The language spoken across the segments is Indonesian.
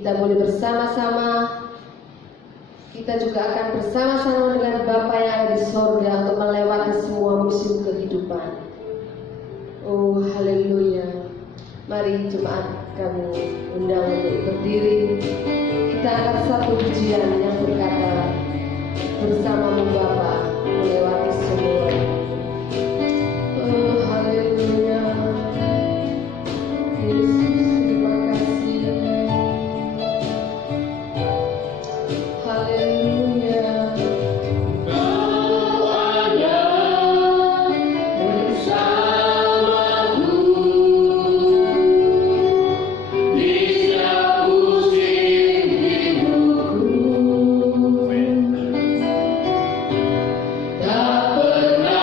kita boleh bersama-sama, kita juga akan bersama-sama dengan Bapa yang ada di sorga untuk melewati semua musim kehidupan. Oh haleluya. Mari jemaat kami undang untuk berdiri. Kita angkat satu pujian yang berkata, bersamamu Bapa melewati semua. Oh haleluya. Yesus terima kasih. Haleluya. Tak pernah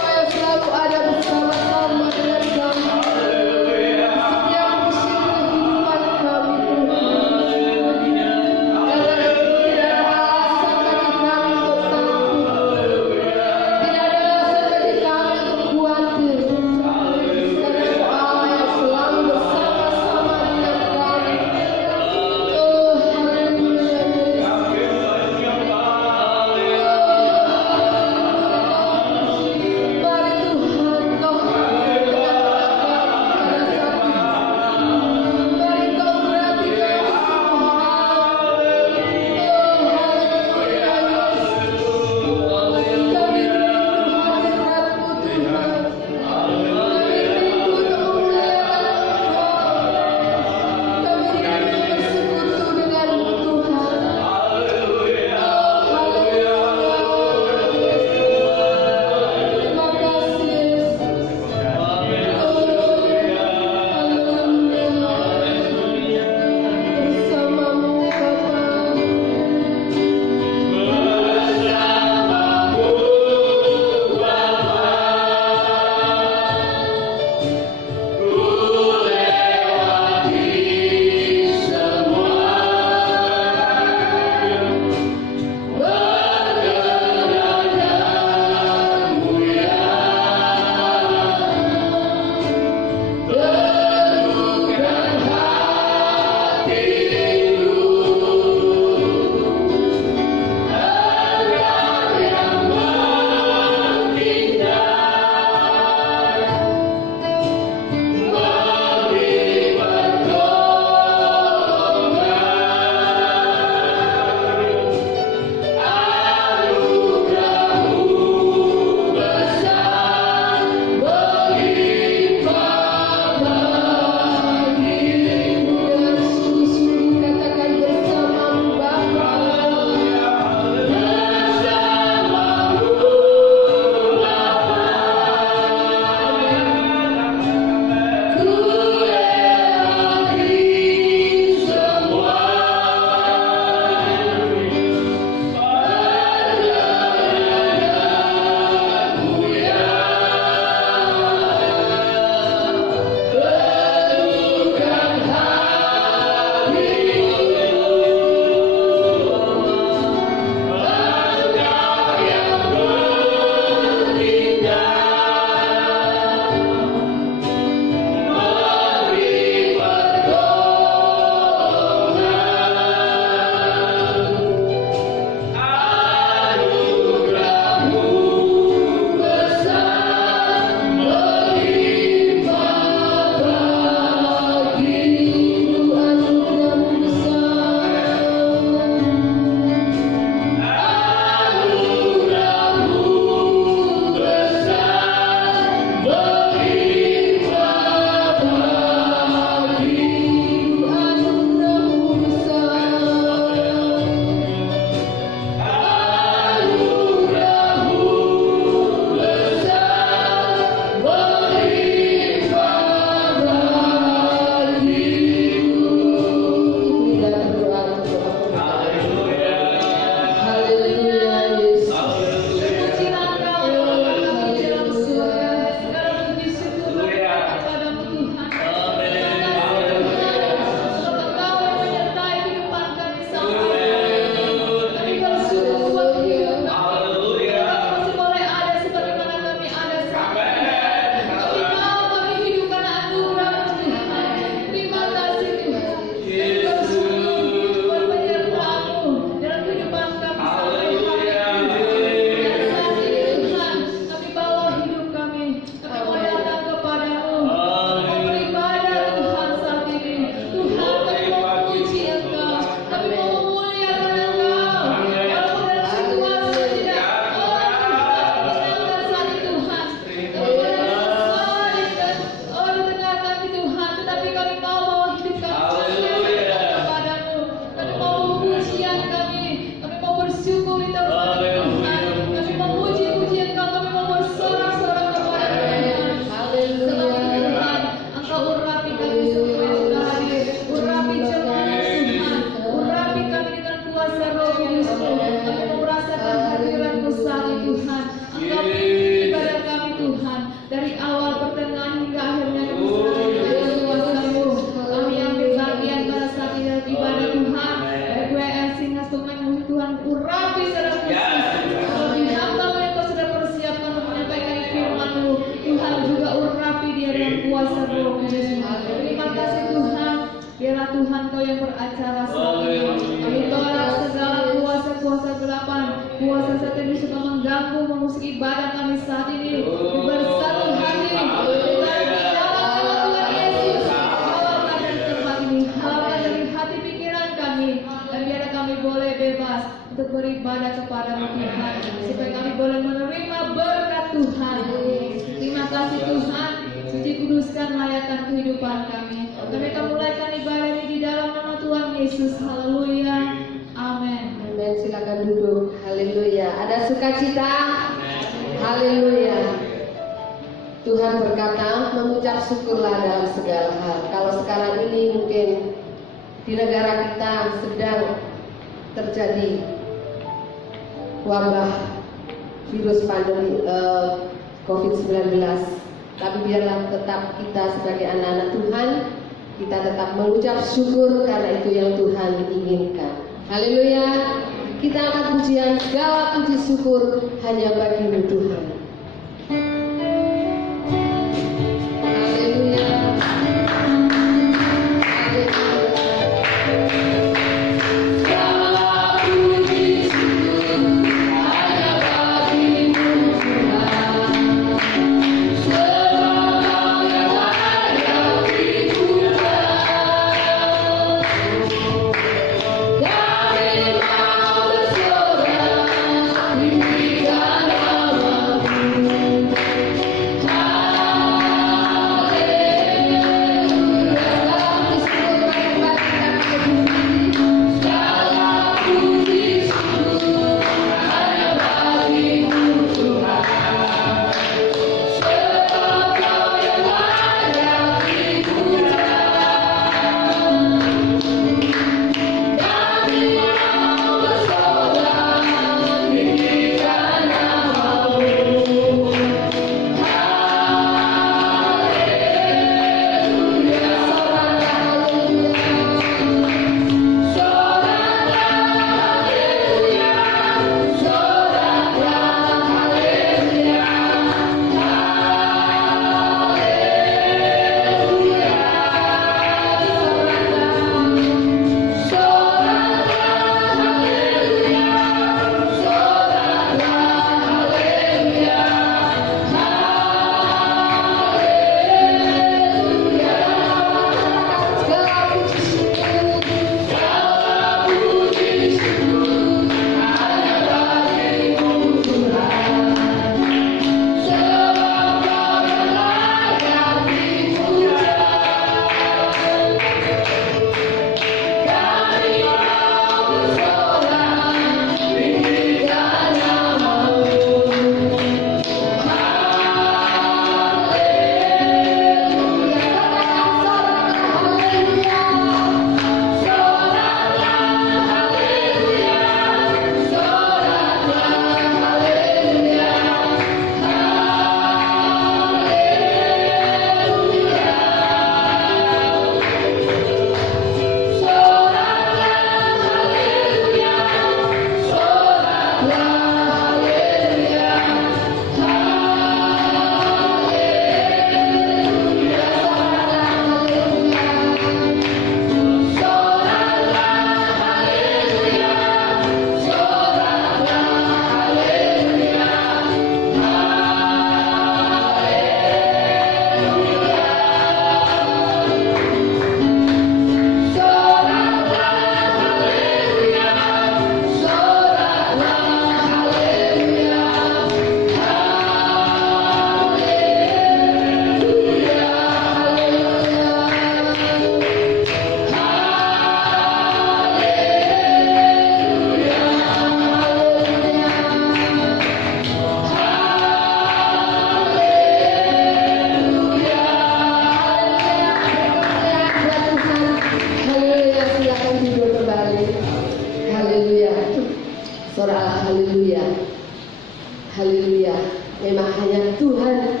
Haleluya. Memang hanya Tuhan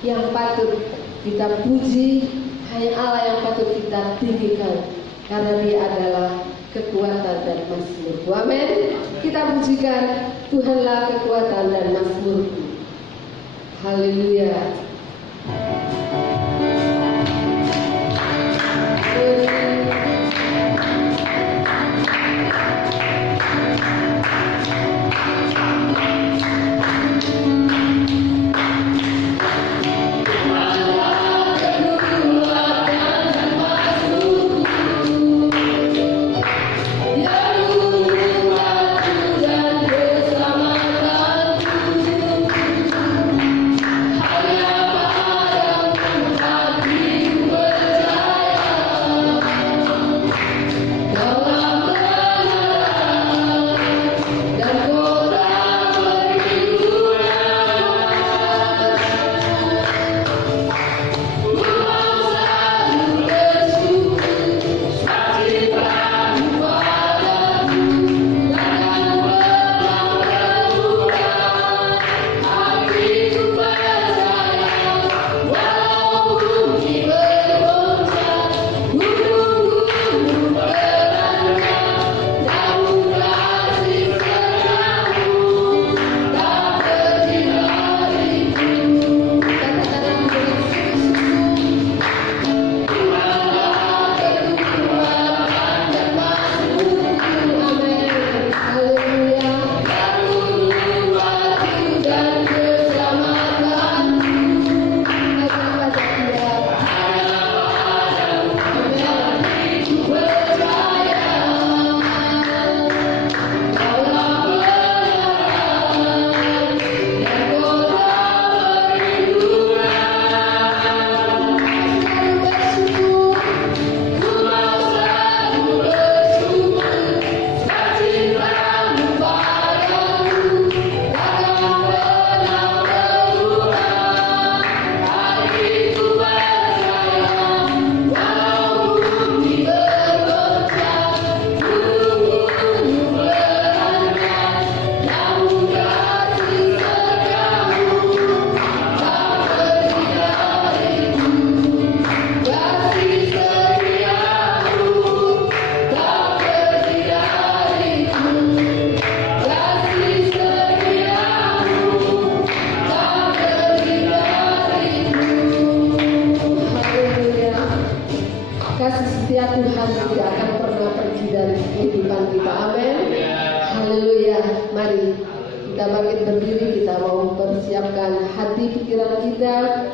yang patut kita puji, hanya Allah yang patut kita tinggikan, karena Dia adalah kekuatan dan mazmurku. Amin. Kita pujikan, Tuhanlah kekuatan dan mazmurku. Haleluya. Hallelujah. Tuhan kita. Amin. Haleluya. Mari kita bangkit berdiri, kita mau persiapkan hati pikiran kita.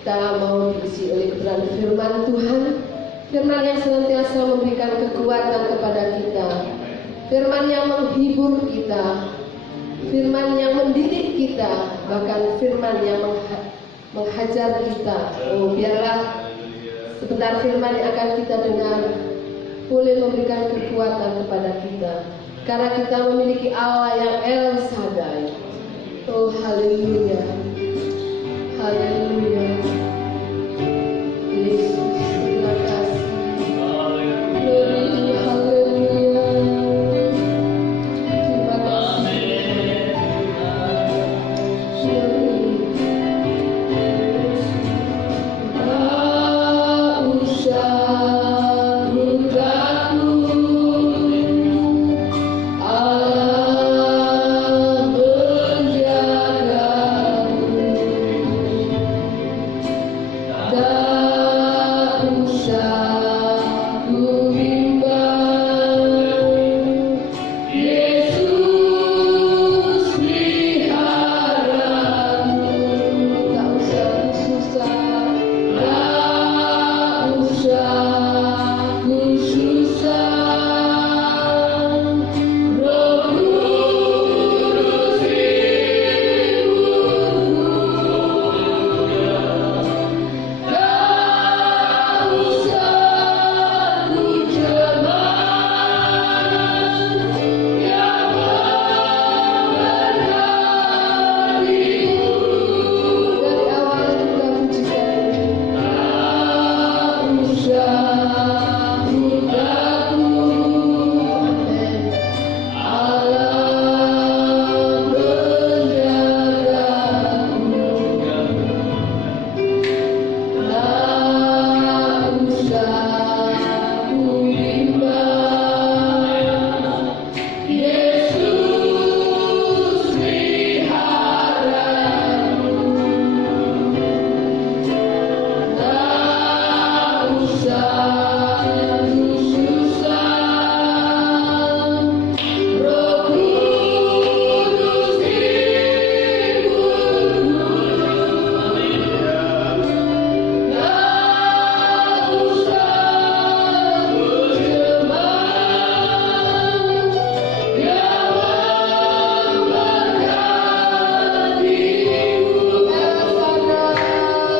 Kita mau diisi oleh kebenaran firman Tuhan, firman yang senantiasa memberikan kekuatan kepada kita, firman yang menghibur kita, firman yang mendidik kita, bahkan firman yang menghajar kita. Oh, biarlah sebentar firman yang akan kita dengar boleh memberikan kekuatan kepada kita, karena kita memiliki Allah yang El Shaddai. Oh, haleluya, haleluya. Yesus, terima kasih. Glory, haleluya. Terima kasih. Tak usah takut, Allah menjagamu. Tak usah bimbang, Yesus peliharamu. Tak usah susah, tak usah susah. Roh Kudus tak usah cemas, yang memberkatimu. Dari awal kita pujikan, tak usah takut, Allah menjagamu. Tak usah bimbang, Yesus peliharamu. Tak usah susah, Roh Kudus hiburmu. Tak usah cemas, yang memberkatimu.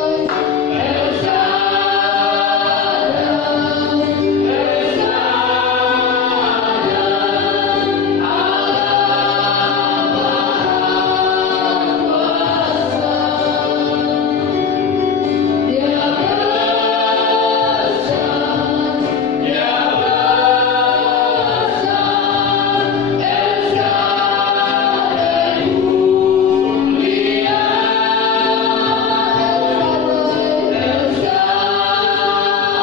El Shaddai, El Shaddai, Allah Maha Kuasa. Dia besar, Dia besar, El Shaddai mulia. El Shaddai,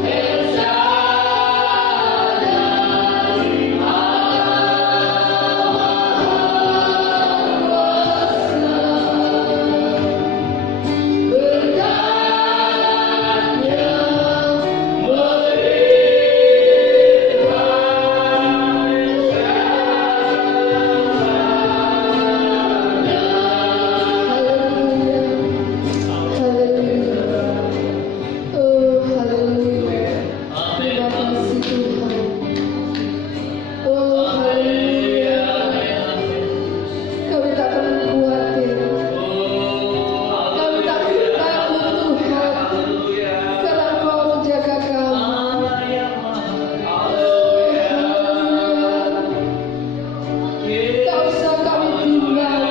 El Shaddai, kami tak perlu khawatir, kami tak perlu takut Tuhan, karena Engkau menjaga kami. Tak usah kami bimbang,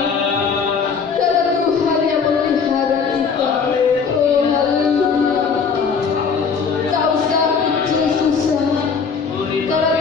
karena Tuhan yang memelihara kita. Oh, haleluya. Tak usah kecil susah, karena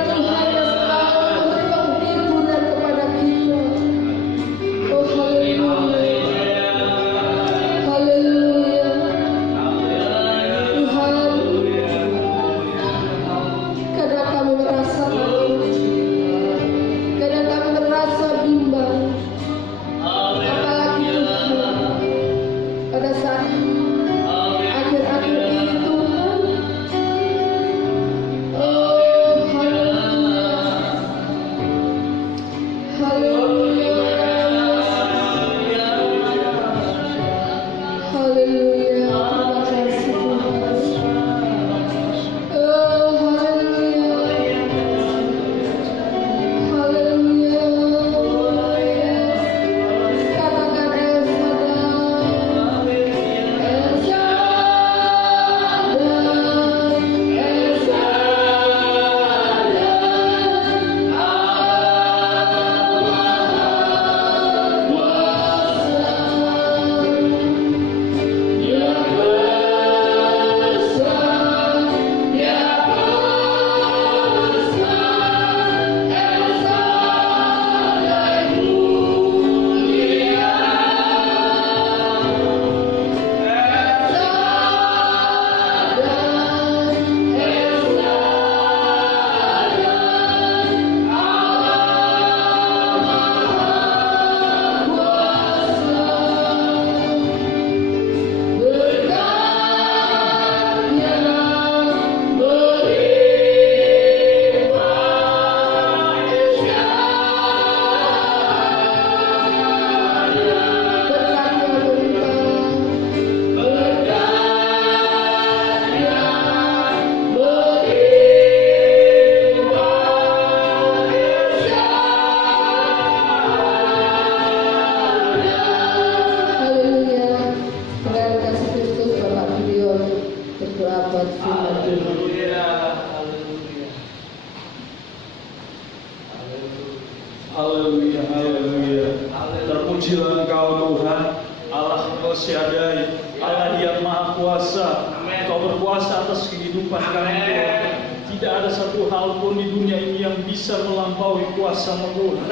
Haleluya, haleluya. Terpujilah Engkau Tuhan, Allah El Shaddai, Allah yang Maha Kuasa. Engkau berkuasa atas kehidupan kami Tuhan. Tidak ada satu hal pun di dunia ini yang bisa melampaui kuasa-Mu Tuhan.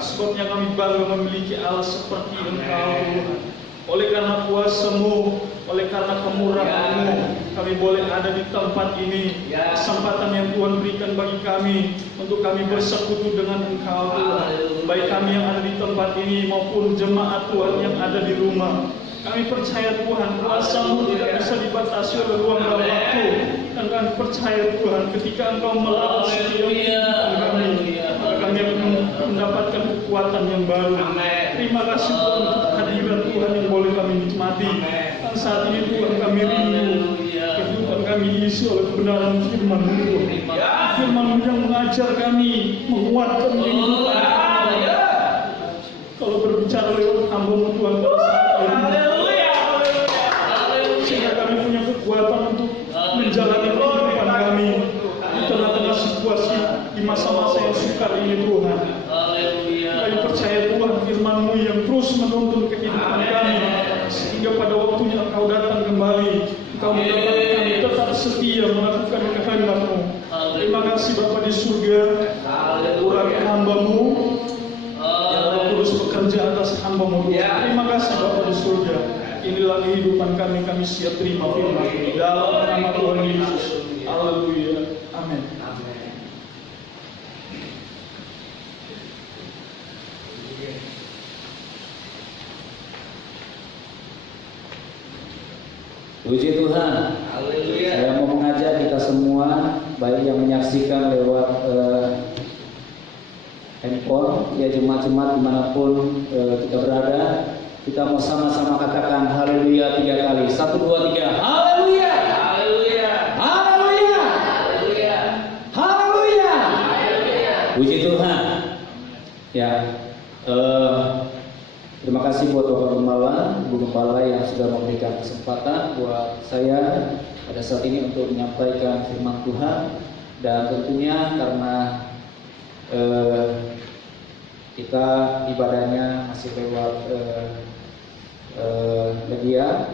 Sebabnya kami bangga memiliki Allah seperti Engkau Tuhan. Oleh karena kuasa-Mu, oleh karena kemurahan-Mu, kami boleh ada di tempat ini. Kesempatan yang Tuhan berikan bagi kami untuk kami bersekutu dengan Engkau Tuhan. Baik kami yang ada di tempat ini maupun jemaat Tuhan yang ada di rumah. Kami percaya Tuhan, kuasa-Mu tidak bisa dibatasi oleh ruang dan waktu. Dan kami percaya Tuhan, ketika Engkau melalui setiap kehidupan kami, maka kami akan mendapatkan kekuatan yang baru. Terima kasih Tuhan untuk kehadiran Tuhan yang boleh kami nikmati. Dan saat ini Tuhan kami rindu kehidupan kami diisi oleh kebenaran firman-Mu Tuhan. Firman-Mu yang mengajar kami, menguatkan kehidupan kami. Kalau berbicara lewat hamba-Mu Tuhan pada saat ini, sehingga kami punya kekuatan untuk menjalani kehidupan kami di tengah-tengah situasi di masa-masa yang sukar ini Tuhan. Kami percaya Tuhan firman-Mu yang terus menuntun kehidupan kami, sehingga pada waktunya Engkau datang kembali, Engkau mendapatkan kami tetap setia melakukan kehendak-Mu. Terima kasih Bapa di surga, urapi hamba-Mu yang Roh Kudus bekerja atas hamba-Mu. Terima kasih Bapa di surga. Inilah kehidupan kami, kami siap terima firman dalam nama Tuhan Yesus. Haleluya. Amin. Puji Tuhan. Haleluya. Saya mau mengajak kita semua, baik yang menyaksikan lewat handphone, ya jemaat-jemaat dimanapun kita berada, kita mau sama-sama katakan haleluya 3 kali. 1, 2, 3. Haleluya. Haleluya. Haleluya. Haleluya. Haleluya. Puji Tuhan. Ya. Terima kasih buat Bapak Gembala, Ibu Gembala yang sudah memberikan kesempatan buat saya pada saat ini untuk menyampaikan firman Tuhan. Dan tentunya karena kita ibadahnya masih lewat media,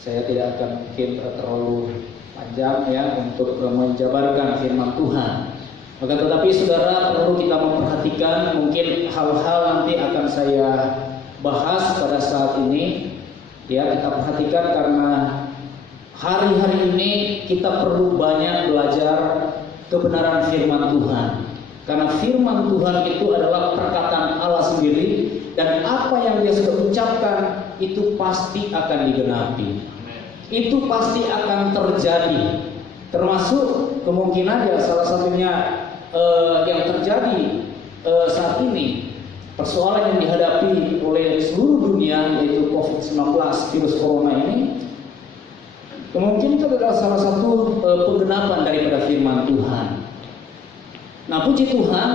saya tidak akan mungkin terlalu panjang ya untuk menjabarkan firman Tuhan. Maka tetapi saudara perlu kita memperhatikan, mungkin hal-hal nanti akan saya bahas pada saat ini. Ya, kita perhatikan karena hari-hari ini kita perlu banyak belajar kebenaran firman Tuhan. Karena firman Tuhan itu adalah perkataan Allah sendiri, dan apa yang Dia sudah ucapkan itu pasti akan digenapi. Itu pasti akan terjadi. Termasuk kemungkinan ya salah satunya yang terjadi saat ini, persoalan yang dihadapi oleh seluruh dunia, yaitu COVID-19, virus corona ini, kemungkinan itu adalah salah satu penggenapan daripada firman Tuhan. Nah, puji Tuhan,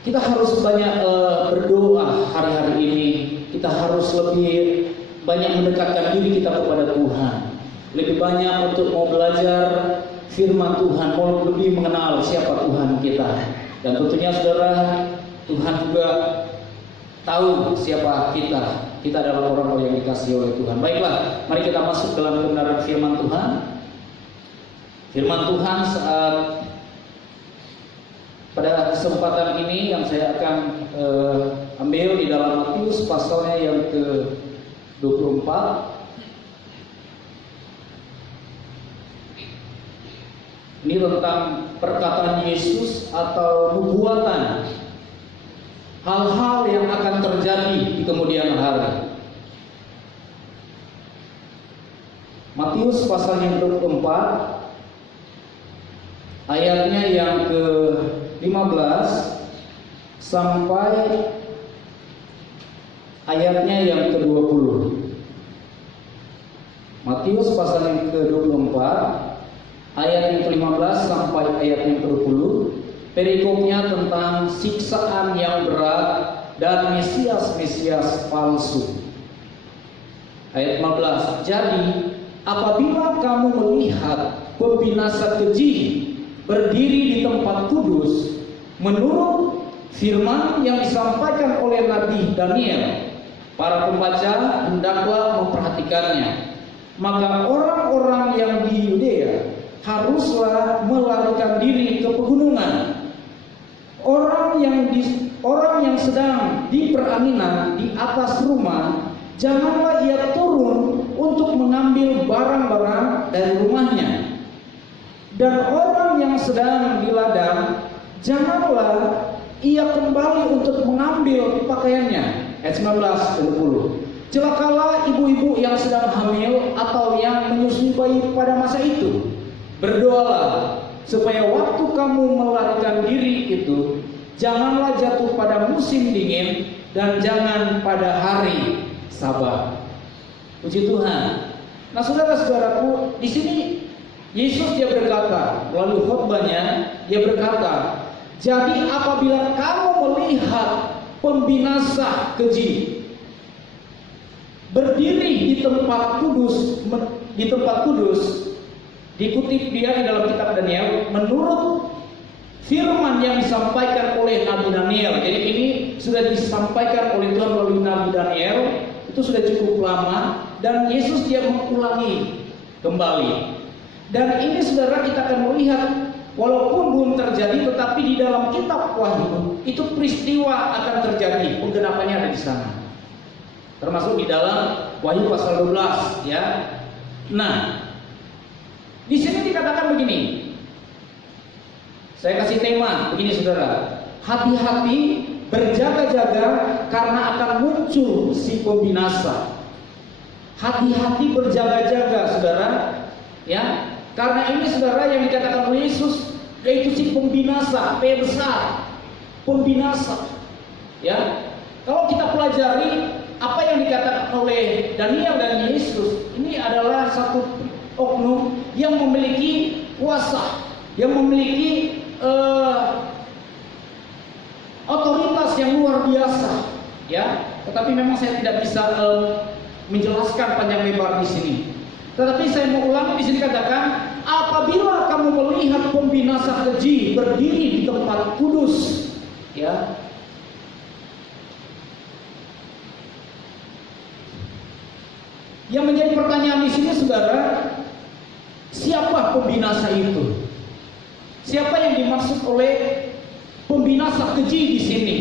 kita harus banyak berdoa hari-hari ini. Kita harus lebih banyak mendekatkan diri kita kepada Tuhan. Lebih banyak untuk mau belajar firman Tuhan, mau lebih mengenal siapa Tuhan kita. Dan tentunya saudara, Tuhan juga tahu siapa kita. Kita adalah orang-orang yang dikasihi oleh Tuhan. Baiklah, mari kita masuk dalam kebenaran firman Tuhan. Firman Tuhan saat pada kesempatan ini yang saya akan ambil di dalam Matius pasalnya yang ke-24. Ini tentang perkataan Yesus atau nubuatan, hal-hal yang akan terjadi di kemudian hari. Matius pasal yang ke-24, ayatnya yang ke-15 sampai ayatnya yang ke-20. Matius pasal yang ke-24, ayat yang ke-15 sampai ayat yang ke-20, perikopnya tentang siksaan yang berat dan Mesias-Mesias palsu. Ayat 15, jadi apabila kamu melihat pembinasa keji berdiri di tempat kudus, menurut firman yang disampaikan oleh Nabi Daniel. Para pembaca hendaklah memperhatikannya. Maka orang-orang yang di Yudea haruslah melarikan diri ke pegunungan. Orang yang sedang di peraminan di atas rumah, janganlah ia turun untuk mengambil barang-barang dari rumahnya. Dan orang yang sedang di ladang, janganlah ia kembali untuk mengambil pakaiannya. Ayat 19 dan 20. Celakalah ibu-ibu yang sedang hamil atau yang menyusui bayi pada masa itu. Berdoalah supaya waktu kamu melarikan diri itu janganlah jatuh pada musim dingin dan jangan pada hari Sabat. Puji Tuhan. Nah, saudara-saudaraku, di sini Yesus dia berkata, melalui khotbahnya dia berkata, jadi apabila kamu melihat pembinasa keji berdiri di tempat kudus, dikutip dia di dalam kitab Daniel, menurut firman yang disampaikan oleh Nabi Daniel. Jadi ini sudah disampaikan oleh Tuhan melalui Nabi Daniel, itu sudah cukup lama, dan Yesus dia mengulangi kembali. Dan ini saudara kita akan melihat, walaupun belum terjadi, tetapi di dalam kitab Wahyu itu peristiwa akan terjadi, penggenapannya ada di sana. Termasuk di dalam Wahyu pasal 12, ya. Nah, di sini dikatakan begini. Saya kasih tema begini, saudara. Hati-hati, berjaga-jaga karena akan muncul si pembinasa. Hati-hati, berjaga-jaga, saudara, ya. Karena ini, saudara, yang dikatakan oleh Yesus, yaitu si pembinasa, P besar, pembinasa. Ya, kalau kita pelajari apa yang dikatakan oleh Daniel dan Yesus, ini adalah satu oknum yang memiliki kuasa, yang memiliki otoritas yang luar biasa. Ya, tetapi memang saya tidak bisa menjelaskan panjang lebar di sini. Tetapi saya mau ulangi, di sini katakan, apabila kamu melihat pembinasa keji berdiri di tempat kudus, ya. Yang menjadi pertanyaan di sini, saudara, siapa pembinasa itu? Siapa yang dimaksud oleh pembinasa keji di sini?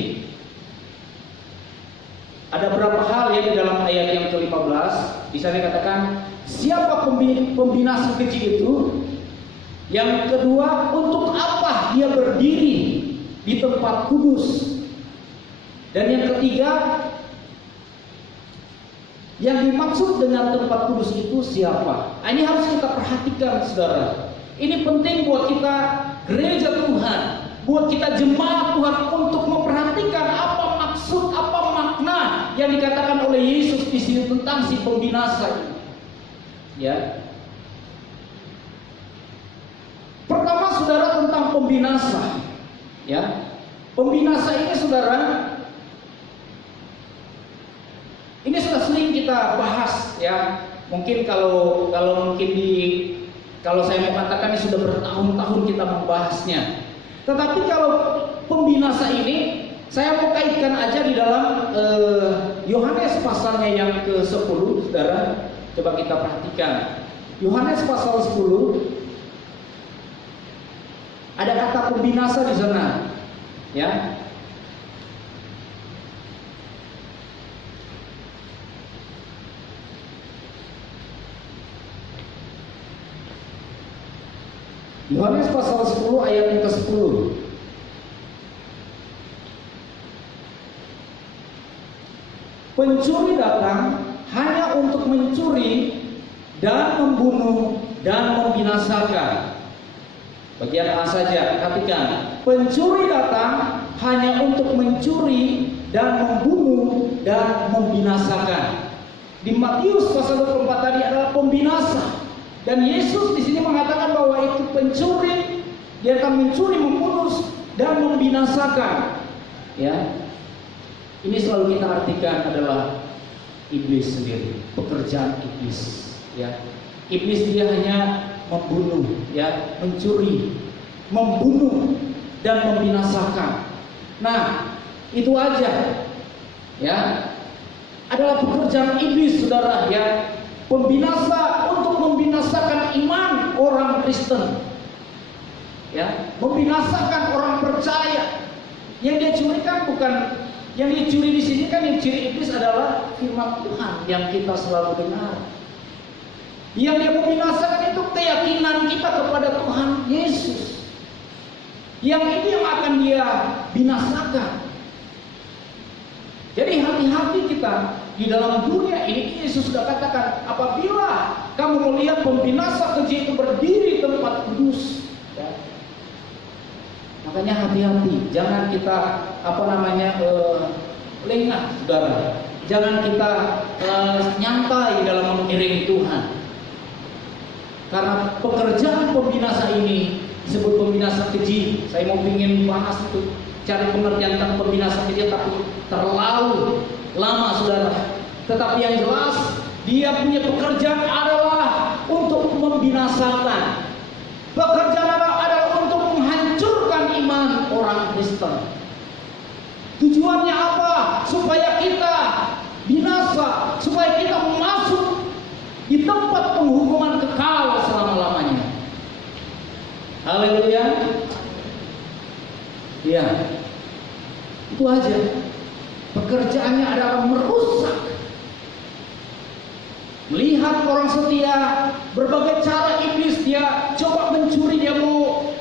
Ada beberapa hal ya di dalam ayat yang ke-15. Di sana dikatakan siapa pembinasa keji itu? Yang kedua, untuk apa dia berdiri di tempat kudus? Dan yang ketiga, yang dimaksud dengan tempat kudus itu siapa? Ini harus kita perhatikan, saudara. Ini penting buat kita gereja Tuhan, buat kita jemaat Tuhan untuk memperhatikan apa maksud, apa makna yang dikatakan oleh Yesus di sini tentang si pembinasa ini. Ya. Pertama, saudara, tentang pembinasa. Ya. Pembinasa ini, saudara, ini sudah sering kita bahas, ya. Mungkin kalau saya mau katakan ini sudah bertahun-tahun kita membahasnya. Tetapi kalau pembinasa ini, saya mau kaitkan aja di dalam Yohanes pasalnya yang ke-10, saudara. Coba kita perhatikan. Yohanes pasal 10. Ada kata pembinasa di sana. Ya. Yohanes pasal 10 ayat yang ke-10. Pencuri datang hanya untuk mencuri dan membunuh dan membinasakan. Bagian A saja, perhatikan. Pencuri datang hanya untuk mencuri dan membunuh dan membinasakan. Di Matius pasal 24 tadi adalah pembinasa. Dan Yesus di sini mengatakan bahwa itu pencuri, dia akan mencuri, membunuh dan membinasakan. Ya, ini selalu kita artikan adalah iblis sendiri, pekerjaan iblis. Ya, iblis dia hanya membunuh, ya, mencuri, membunuh dan membinasakan. Nah, itu aja ya adalah pekerjaan iblis, saudara, ya, pembinasa untuk membinasakan iman orang Kristen, ya, membinasakan orang percaya. Yang dia curi kan bukan, yang dia curi di sini kan, yang curi iblis adalah firman Tuhan yang kita selalu dengar. Yang dia membinasakan itu keyakinan kita kepada Tuhan Yesus. Yang itu yang akan dia binasakan. Jadi hati-hati kita di dalam dunia ini. Yesus sudah katakan, apabila kamu melihat pembinasa keji itu berdiri di tempat kudus, ya, makanya hati-hati, jangan kita lengah, saudara. Jangan kita nyantai dalam mengiringi Tuhan. Karena pekerjaan pembinasa ini disebut pembinasa keji. Saya mau ingin bahas itu, cari pengertian tentang pembinasa keji, tapi terlalu lama, saudara. Tetapi yang jelas, dia punya pekerjaan adalah untuk membinasakan. Pekerjaan adalah untuk menghancurkan iman orang Kristen. Tujuannya apa? Supaya kita binasa, supaya kita masuk di tempat penghukuman kekal selama-lamanya. Haleluya. Ya, itu aja. Pekerjaannya adalah merusak. Melihat orang setia, berbagai cara iblis dia coba mencuri, dia mau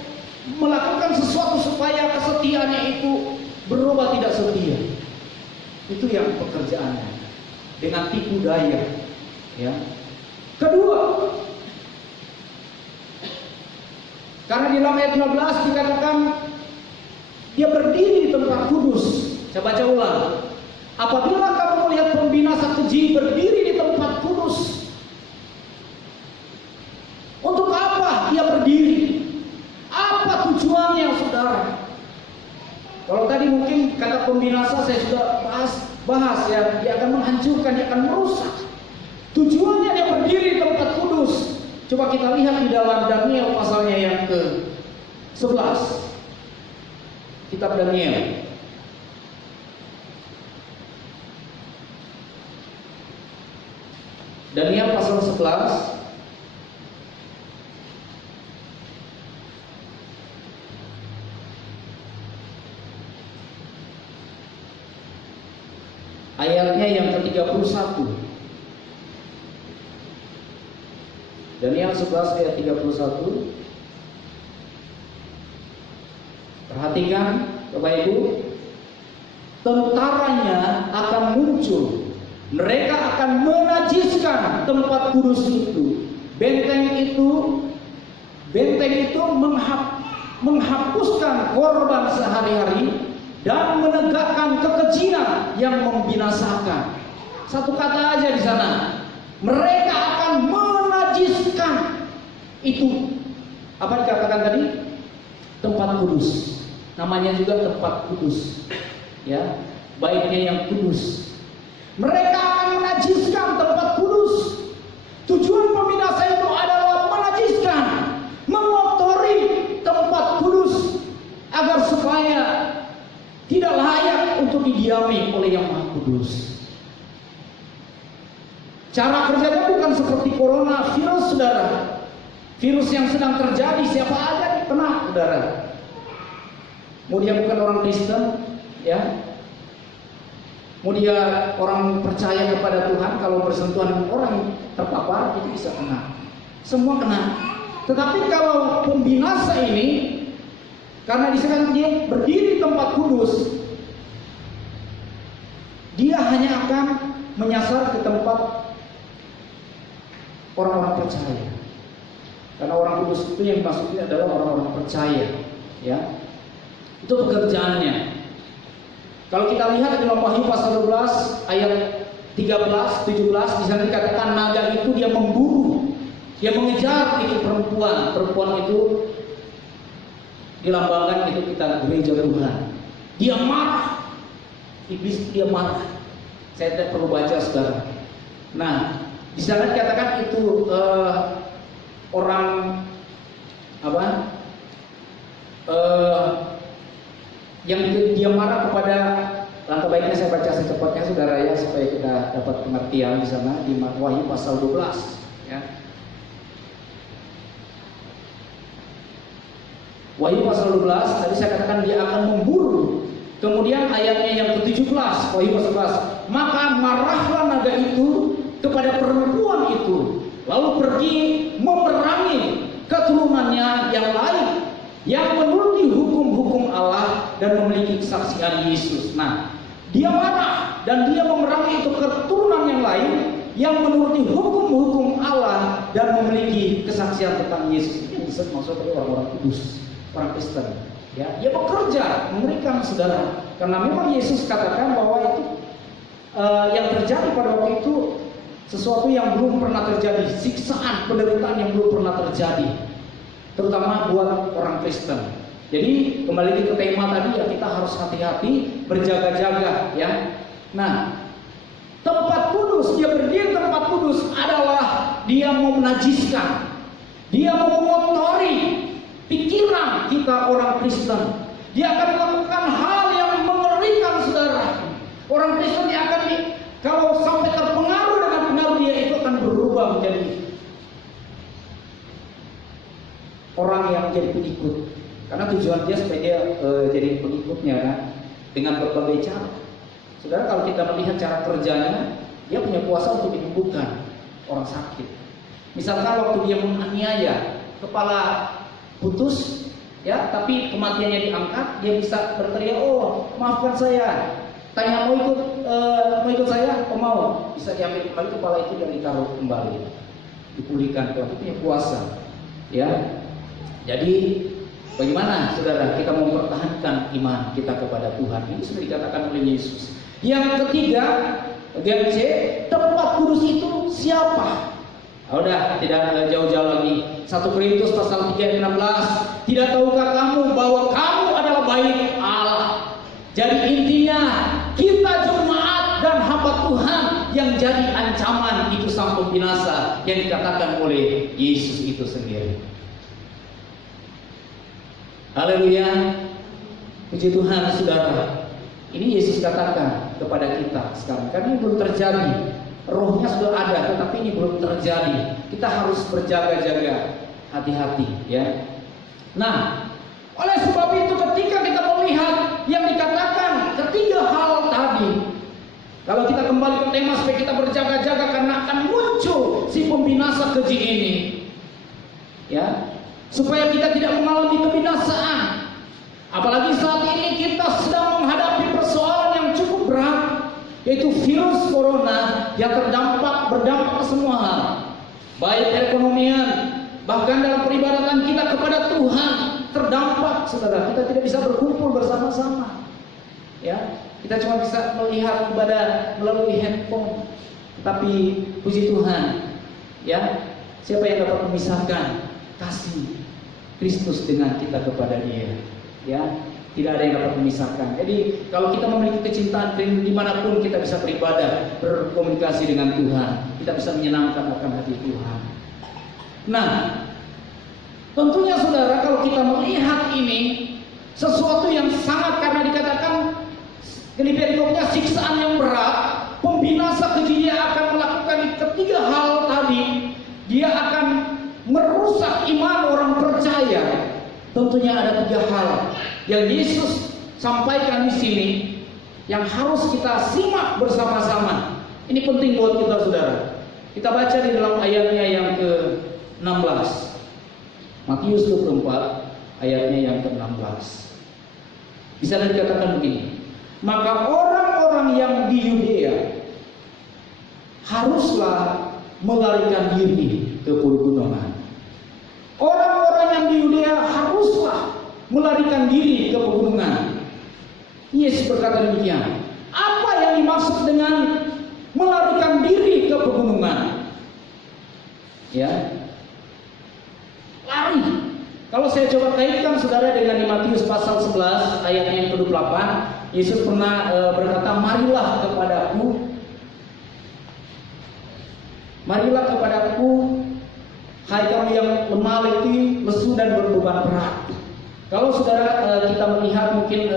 melakukan sesuatu supaya kesetiaannya itu berubah tidak setia. Itu yang pekerjaannya, dengan tipu daya, ya. Kedua, karena di dalam ayat 15 dikatakan dia berdiri di tempat kudus. Saya baca ulang. Apabila kamu melihat pembinasa keji berdiri di tempat kudus, untuk apa dia berdiri? Apa tujuannya, saudara? Kalau tadi mungkin kata pembinasa saya sudah bahas ya, dia akan menghancurkan, dia akan merusak. Tujuannya dia berdiri di tempat kudus. Coba kita lihat di dalam Daniel pasalnya yang ke-11. Kitab Daniel. Daniel pasal 11. Ayatnya yang ke-31. Daniel 11 ayat 31. Perhatikan Bapak Ibu, tentaranya akan muncul. Mereka akan menajiskan tempat kudus itu. Benteng itu menghapuskan korban sehari-hari dan menegakkan kekejian yang membinasakan. Satu kata aja di sana. Mereka akan menajiskan itu. Apa dikatakan tadi? Tempat kudus. Namanya juga tempat kudus. Ya, baiknya yang kudus. Mereka akan menajiskan tempat kudus. Tujuan pembinasa itu adalah menajiskan, mengotori tempat kudus agar supaya tidak layak untuk didiami oleh Yang Maha Kudus. Cara kerjanya bukan seperti corona virus, saudara. Virus yang sedang terjadi, siapa aja kena, saudara. Mau dia bukan orang Kristen, ya. Mau dia orang percaya kepada Tuhan, kalau bersentuhan dengan orang terpapar itu bisa kena. Semua kena. Tetapi kalau pembinasa ini, karena disini dia berdiri di tempat kudus, dia hanya akan menyasar ke tempat orang-orang percaya. Karena orang kudus itu yang dimaksudnya adalah orang-orang percaya, ya. Itu pekerjaannya. Kalau kita lihat di dalam Wahyu pasal 12 ayat 13, 17, di sana dikatakan naga itu dia memburu, dia mengejar itu perempuan. Perempuan itu dilambangkan itu kita gereja Tuhan. Dia marah, iblis dia marah. Saya tidak perlu baca sekarang. Nah, di sana dikatakan itu orang apa? Yang dia marah kepada, langkah baiknya saya baca secepatnya saudara ya, supaya kita dapat pengertian di sana di Wahyu pasal 12 ya. Wahyu pasal 12 tadi saya katakan dia akan memburu. Kemudian ayatnya yang ke-17 Wahyu pasal 12, maka marahlah naga itu kepada perempuan itu, lalu pergi memerangi keturunannya yang lain yang menuruti hukum-hukum Allah dan memiliki kesaksian Yesus. Nah, dia marah dan dia memerangi itu keturunan yang lain yang menuruti hukum-hukum Allah dan memiliki kesaksian tentang Yesus. Ini maksudnya orang-orang kudus, orang Kristen. Ya, dia bekerja mengerikan saudara, karena memang Yesus katakan bahwa itu yang terjadi pada waktu itu sesuatu yang belum pernah terjadi, siksaan, penderitaan yang belum pernah terjadi, terutama buat orang Kristen. Jadi kembali ke tema tadi ya, kita harus hati-hati, berjaga-jaga ya. Nah, tempat kudus, dia berdiri tempat kudus adalah dia mau menajiskan, dia mau mengotori pikiran kita orang Kristen. Dia akan melakukan hal yang mengerikan saudara. Orang Kristen yang akan kalau sampai terpengaruh dengan pengaruh dia itu akan berubah menjadi orang yang menjadi pengikut. Karena tujuan dia supaya dia jadi pengikutnya kan, dengan berbagai cara. Saudara, kalau kita melihat cara kerjanya, dia punya kuasa untuk menyembuhkan orang sakit. Misalkan waktu dia menganiaya, kepala putus ya, tapi kematiannya diangkat, dia bisa berteriak, oh maafkan saya, tanya mau ikut saya, oh mau, bisa diambil kembali kepala itu dan ditaruh kembali, dipulihkan. Itu punya kuasa ya. Jadi bagaimana saudara kita mempertahankan iman kita kepada Tuhan? Ini sudah dikatakan oleh Yesus. Yang ketiga, bagian C, tempat kudus itu siapa? Udah tidak jauh-jauh lagi. 1 Korintus pasal 3 ayat 16. Tidak tahukah kamu bahwa kamu adalah bait Allah? Jadi intinya kita jemaat dan hamba Tuhan yang jadi ancaman itu sang pembinasa yang dikatakan oleh Yesus itu sendiri. Haleluya. Puji Tuhan saudara. Ini Yesus katakan kepada kita sekarang. Karena ini belum terjadi. Rohnya sudah ada, tetapi ini belum terjadi. Kita harus berjaga-jaga, hati-hati ya. Nah, oleh sebab itu ketika kita melihat yang dikatakan ketiga hal tadi, kalau kita kembali ke tema supaya kita berjaga-jaga karena akan muncul si pembinasa keji ini, ya, supaya kita tidak mengalami kebinasaan. Apalagi saat ini kita sedang menghadapi persoalan yang cukup berat, yaitu virus corona yang berdampak ke semua hal, baik perekonomian, bahkan dalam peribadatan kita kepada Tuhan terdampak, saudara. Kita tidak bisa berkumpul bersama-sama, ya. Kita cuma bisa melihat ibadah melalui handphone. Tapi puji Tuhan, ya, siapa yang dapat memisahkan kasih Kristus dengan kita kepada Dia? Ya, tidak ada yang dapat memisahkan. Jadi kalau kita memiliki kecintaan dimanapun kita bisa beribadah, berkomunikasi dengan Tuhan, kita bisa menyenangkan akan hati Tuhan. Nah, tentunya saudara, kalau kita melihat ini sesuatu yang sangat, karena dikatakan di perikopnya siksaan yang berat, pembinasa keji dia akan melakukan ketiga hal tadi. Dia akan merusak iman orang percaya. Tentunya ada tiga hal yang Yesus sampaikan di sini yang harus kita simak bersama-sama. Ini penting buat kita saudara. Kita baca di dalam ayatnya yang ke-16. Matius 24 ayatnya yang ke-16. Bisa dikatakan begini. Maka orang-orang yang di Yudea haruslah melarikan diri ke pegunungan. Orang-orang yang di Yudea haruslah melarikan diri ke pegunungan. Yesus berkata demikian. Apa yang dimaksud dengan melarikan diri ke pegunungan? Ya, lari. Kalau saya coba kaitkan saudara dengan di Matius pasal 11 ayat yang ke-28, Yesus pernah berkata, marilah kepadaku, hai kamu yang lemah letih, lesu dan berbeban berat, Kalau saudara kita melihat mungkin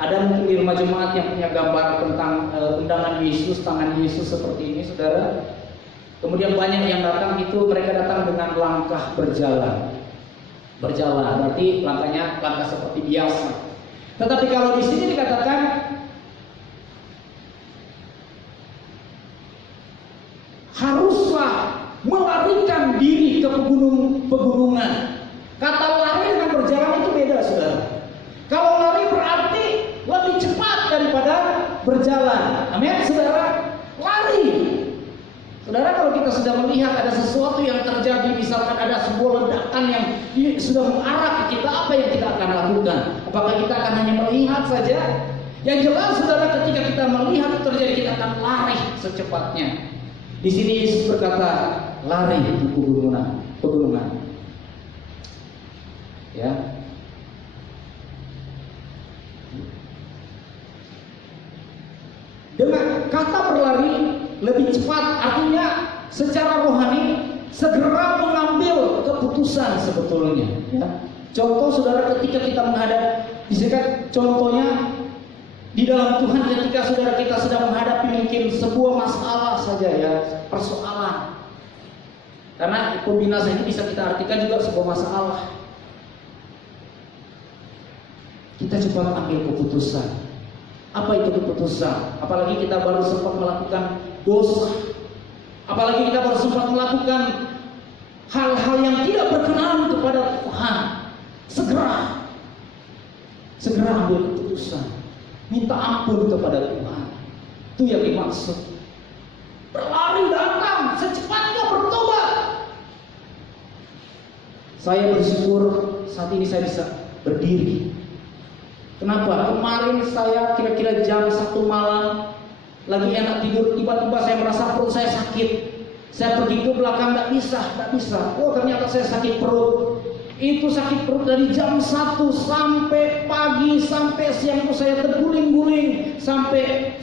ada mungkin di rumah jemaat yang punya gambar tentang undangan Yesus, tangan Yesus seperti ini, saudara. Kemudian banyak yang datang itu mereka datang dengan langkah berjalan. Berjalan berarti langkahnya langkah seperti biasa. Tetapi kalau di sini dikatakan haruslah melarikan diri ke pegunungan. Kata lari dengan berjalan itu beda, saudara. Kalau lari berarti lebih cepat daripada berjalan. Amin, saudara. Lari. Saudara, kalau kita sudah melihat ada sesuatu yang terjadi, misalkan ada sebuah ledakan yang sudah mengarah ke kita, apa yang kita akan lakukan? Apakah kita akan hanya melihat saja? Yang jelas, saudara, ketika kita melihat itu terjadi, kita akan lari secepatnya. Di sini Yesus berkata, lari di pegunungan. Ya. Dengan kata berlari lebih cepat, artinya secara rohani segera mengambil keputusan sebetulnya. Ya. Contoh, saudara, ketika kita menghadap, misalkan contohnya di dalam Tuhan, ketika saudara kita sedang menghadapi mungkin sebuah masalah saja, ya, persoalan. Karena pembinaan ini bisa kita artikan juga sebuah masalah. Kita coba ambil keputusan. Apa itu keputusan? Apalagi kita baru sempat melakukan dosa. Apalagi kita baru sempat melakukan hal-hal yang tidak berkenan kepada Tuhan. Segera ambil keputusan. Minta ampun kepada Tuhan. Itu yang dimaksud. Berlari datang, secepatnya bertobat. Saya bersyukur saat ini saya bisa berdiri. Kenapa? Kemarin saya kira-kira jam 1 malam lagi enak tidur, tiba-tiba saya merasa perut saya sakit. Saya pergi ke belakang, tidak bisa. Oh, ternyata saya sakit perut. Itu sakit perut dari jam 1 sampai pagi, sampai siang itu saya terguling-guling sampai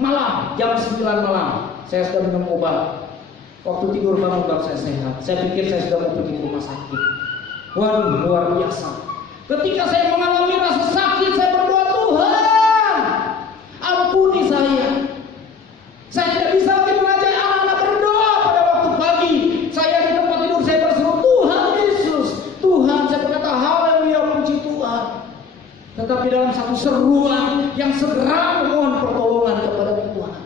malam, jam 9 malam. Saya sudah minum obat. Waktu tidur bangun saya sehat. Saya pikir saya sudah mau pergi ke rumah sakit. Waduh, luar biasa. Ketika saya mengalami rasa sakit, saya berdoa, Tuhan, ampuni saya. Saya tidak bisa lagi mengajak anak-anak berdoa pada waktu pagi. Saya di tempat tidur, saya berseru, Tuhan Yesus, Tuhan, saya berkata, haleluya, puji Tuhan. Tetapi dalam satu seruan yang segera memohon pertolongan kepada Tuhan.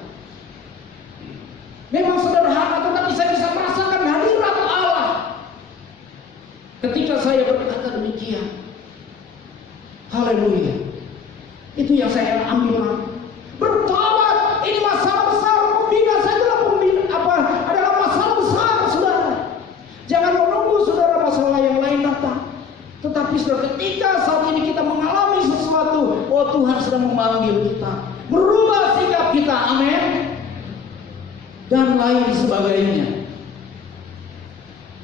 Memang sederhana, tetapi saya bisa merasakan hadirat Allah. Ketika saya berkata demikian, haleluya. Itu yang saya ambil. Bertobat, ini masalah besar. Pembina saya adalah masalah besar, saudara. Jangan menunggu saudara masalah yang lain datang. Tetapi saudara, ketika saat ini kita mengalami sesuatu, oh Tuhan sedang memanggil kita, merubah sikap kita, amin, dan lain sebagainya.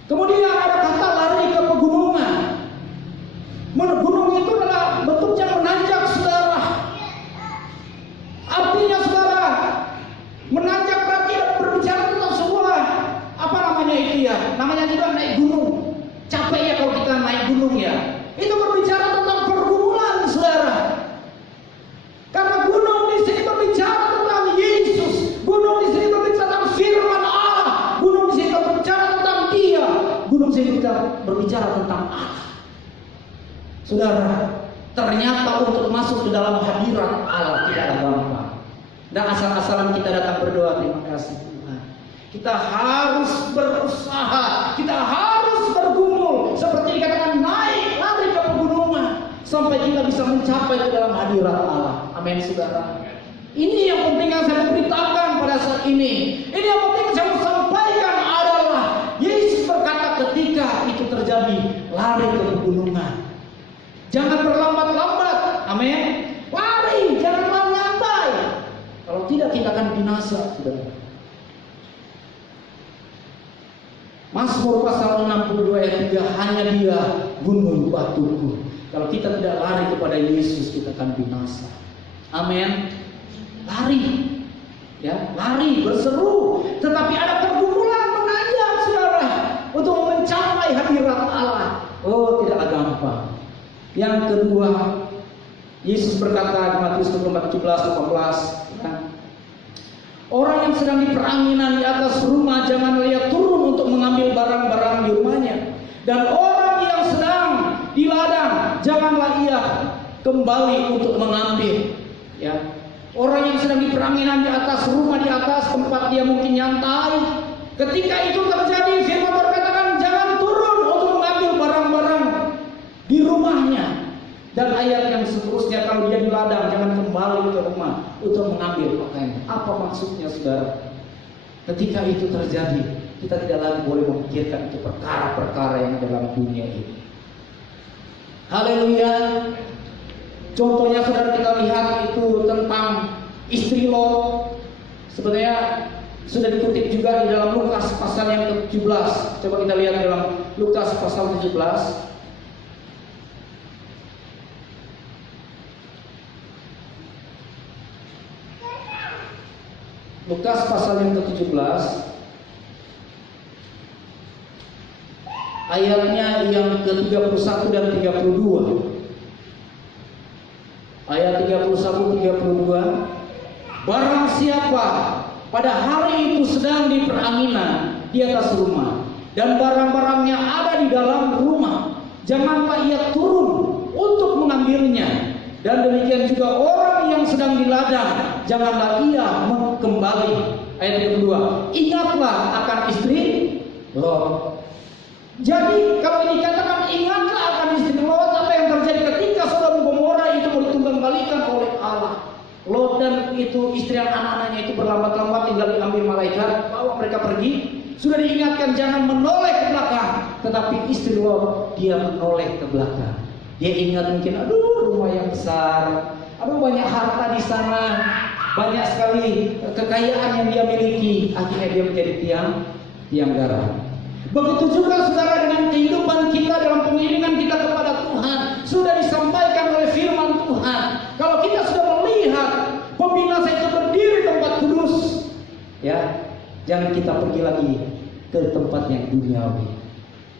Kemudian ada kata lari ke pegunungan. Gunung itu adalah bentuknya menanjak, saudara. Artinya, saudara, menanjak berarti berbicara tentang sebuah namanya juga naik gunung. Capek ya kalau kita naik gunung ya. Itu berbicara tentang pergumulan, saudara. Karena gunung di sini berbicara tentang Yesus. Gunung di sini berbicara tentang firman Allah. Gunung di sini berbicara tentang Dia. Gunung di sini berbicara tentang Allah. Saudara, ternyata untuk masuk ke dalam hadirat Allah tidak gampang. Dan asal-asalan kita datang berdoa, terima kasih Tuhan. Kita harus berusaha, kita harus bergumul, seperti dikatakan naik lari ke pegunungan sampai kita bisa mencapai ke dalam hadirat Allah. Amin, saudara. Ini yang penting yang saya beritakan pada saat ini. Ini yang penting saya mau sampaikan adalah Yesus berkata ketika itu terjadi, lari ke pegunungan. Jangan berlambat-lambat, amin. Lari, jangan nyantai. Kalau tidak kita akan binasa, saudara. Mazmur pasal 62 ayat 3, hanya Dia gunung batuku. Kalau kita tidak lari kepada Yesus, kita akan binasa. Amin. Lari, ya, lari, berseru. Tetapi ada pergumulan menanjak, saudara, untuk mencapai hadirat Allah. Oh, tidaklah gampang. Yang kedua, Yesus berkata di Matius 24:17-18, orang yang sedang di peranginan di atas rumah, janganlah ia turun untuk mengambil barang-barang di rumahnya. Dan orang yang sedang di ladang, janganlah ia kembali untuk mengambil. Ya, orang yang sedang di peranginan di atas rumah, di atas tempat dia mungkin nyantai, ketika itu terjadi, firman berkatakan jangan turun untuk mengambil barang-barang di rumahnya. Dan ayat yang seterusnya, kalau dia di ladang, jangan kembali ke rumah untuk mengambil pakaian. Apa maksudnya, saudara? Ketika itu terjadi, kita tidak lagi boleh memikirkan itu perkara-perkara yang ada dalam dunia ini. Haleluya. Contohnya, saudara, kita lihat itu tentang istri Lot. Sebenarnya sudah dikutip juga di dalam Lukas pasal yang ke-17. Coba kita lihat dalam Lukas pasal 17. Lukas pasal yang ke-17, ayatnya yang ke-31 dan 32. Ayat 31-32. Barang siapa pada hari itu sedang di peranginan di atas rumah, dan barang-barangnya ada di dalam rumah, janganlah ia turun untuk mengambilnya. Dan demikian juga orang yang sedang di ladang, janganlah ia kembali. Ayat yang kedua, ingatlah akan istri Lot. Jadi kalau dikatakan ingatlah akan istri Lot, apa yang terjadi ketika Sodom Gomora itu mau ditunggang-balikan oleh Allah. Lot dan itu istri dan anak-anaknya itu berlambat-lambat tinggal diambil malaikat, bawa mereka pergi. Sudah diingatkan jangan menoleh ke belakang, tetapi istri Lot dia menoleh ke belakang. Dia ingat mungkin, aduh rumah yang besar, aduh banyak harta di sana, banyak sekali kekayaan yang dia miliki. Akhirnya dia menjadi tiang garam. Begitu juga saudara dengan kehidupan kita dalam pengiringan kita kepada Tuhan. Sudah disampaikan oleh firman Tuhan, kalau kita sudah melihat pembinasa itu berdiri di tempat kudus, ya, jangan kita pergi lagi ke tempat yang duniawi.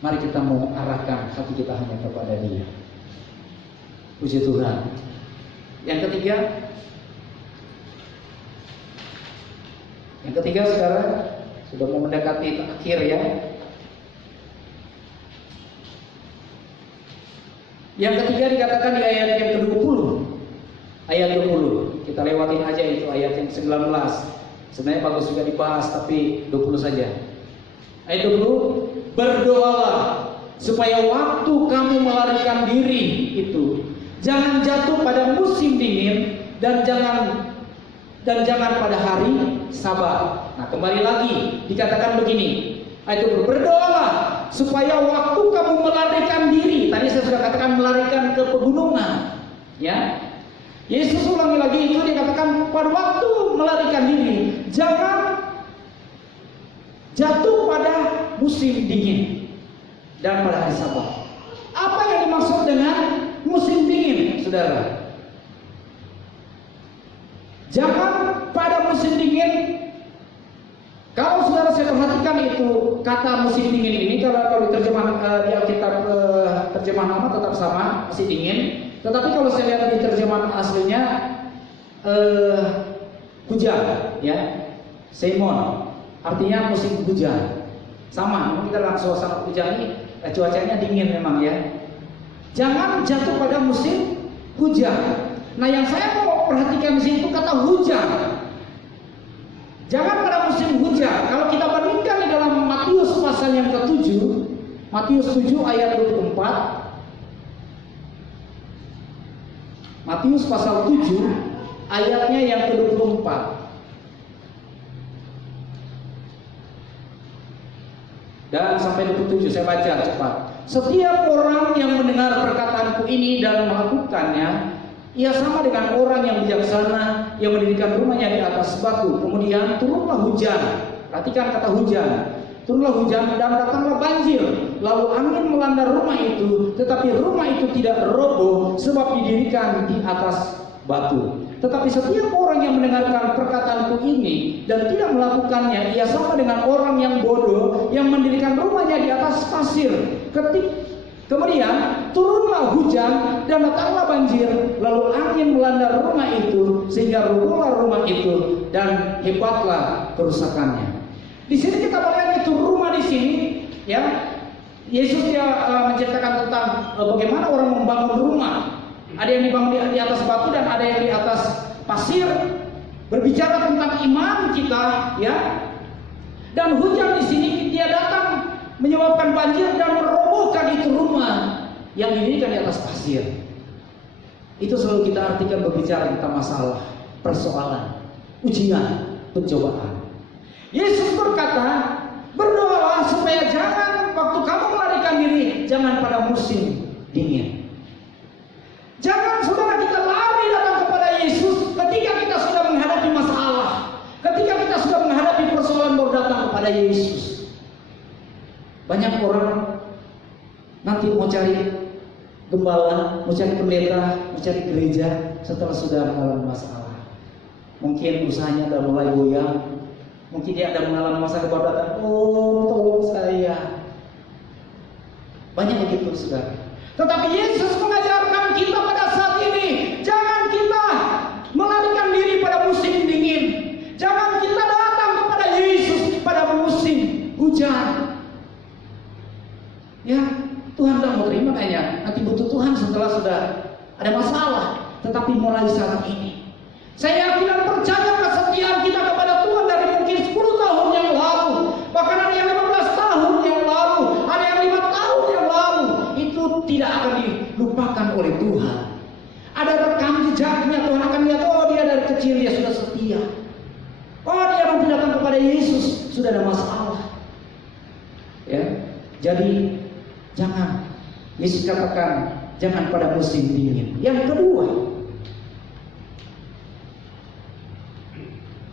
Mari kita mengarahkan hati kita hanya kepada Dia. Puji Tuhan. Yang ketiga sekarang sudah mau mendekati akhir ya. Yang ketiga dikatakan di ayat yang ke-20. Ayat 20. Kita lewatin aja itu ayat yang 19. Sebenarnya bagus juga dibahas, tapi 20 saja. Ayat 20, berdoalah supaya waktu kamu melarikan diri itu jangan jatuh pada musim dingin dan jangan pada hari Sabat. Nah, kembali lagi dikatakan begini. Ayat 20, berdoalah supaya waktu kamu melarikan diri. Tadi saya sudah katakan melarikan ke pegunungan, ya. Yesus ulangi lagi itu, dikatakan pada waktu melarikan diri jangan jatuh pada musim dingin dan pada hari Sabat. Apa yang dimaksud dengan musim dingin, saudara? Jangan pada musim dingin. Kalau saudara saya perhatikan itu kata musim dingin ini, kalau diterjemah di Alkitab terjemahan lama tetap sama, musim dingin. Tetapi kalau saya lihat di terjemahan aslinya hujan, ya, Simon, artinya musim hujan. Sama, kita dalam suasana hujan ini, cuacanya dingin memang ya. Jangan jatuh pada musim hujan. Nah, yang saya mau perhatikan di sini itu kata hujan. Jangan pada musim hujan. Kalau kita bandingkan di dalam Matius pasal yang ke-7, Matius 7 ayat 24. Matius pasal 7 ayatnya yang ke-24. Dan sampai 27 saya baca cepat. Setiap orang yang mendengar perkataanku ini dan melakukannya, ia sama dengan orang yang bijaksana yang mendirikan rumahnya di atas batu. Kemudian turunlah hujan. Perhatikan kata hujan. Turunlah hujan dan datanglah banjir. Lalu angin melanda rumah itu, tetapi rumah itu tidak roboh sebab didirikan di atas batu. Tetapi setiap orang yang mendengarkan perkataanku ini dan tidak melakukannya, ia sama dengan orang yang bodoh yang mendirikan rumahnya di atas pasir. Kemudian turunlah hujan dan datanglah banjir, lalu angin melanda rumah itu sehingga runtuhlah rumah itu dan hebatlah kerusakannya. Di sini kita melihat itu rumah di sini, ya. Yesus dia menceritakan tentang bagaimana orang membangun rumah. Ada yang dibangun di atas batu dan ada yang di atas pasir. Berbicara tentang iman kita, ya. Dan hujan di sini dia datang menyebabkan banjir dan merobohkan itu rumah yang didirikan di atas pasir. Itu selalu kita artikan berbicara tentang masalah, persoalan, ujian, pencobaan. Yesus berkata, berdoalah supaya jangan waktu kamu melarikan diri, jangan pada musim dingin. Jangan saudara kita lari datang kepada Yesus ketika kita sudah menghadapi masalah, ketika kita sudah menghadapi persoalan baru datang kepada Yesus. Banyak orang nanti mau cari gembala, mau cari pendeta, mau cari gereja setelah sudah mengalami masalah. Mungkin usahanya sudah mulai goyang, mungkin dia ada mengalami masalah baru datang, oh tolong saya. Banyak begitu saudara. Tetapi Yesus mengajarkan kita pada saat ini, jangan kita melarikan diri pada musim dingin. Jangan kita datang kepada Yesus pada musim hujan. Ya, Tuhan tidak mau terima kayaknya. Nanti butuh Tuhan setelah sudah ada masalah. Tetapi mulai saat ini, saya yakin dan percaya kesetiaan kita kepada Tuhan dari mungkin 10 tahun yang lalu, bahkan ada yang 15 tahun yang lalu, ada yang 5 tahun yang lalu, itu tidak akan dilupakan oleh Tuhan. Ada rekam jejaknya, Tuhan akan lihat, oh dia dari kecil dia sudah setia. Oh dia nanti datang kepada Yesus sudah ada masalah. Ya, jadi jangan. Yesus katakan jangan pada musim dingin. Yang kedua,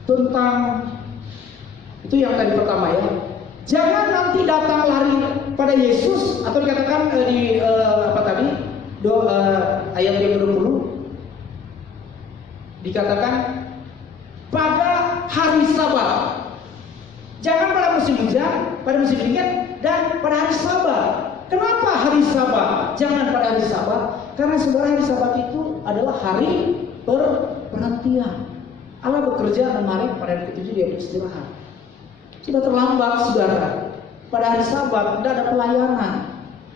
tentang itu yang tadi pertama ya. Jangan nanti datang lari pada Yesus atau dikatakan di apa tadi? Ayat yang ke-20 dikatakan pada hari Sabat. Jangan pada musim hujan, pada musim dingin dan pada hari Sabat. Kenapa hari Sabat? Jangan pada hari Sabat, karena saudara hari Sabat itu adalah hari perhentian. Allah bekerja kemarin pada hari ke-7 dia beristirahat. Sudah terlambat saudara. Pada hari Sabat tidak ada pelayanan.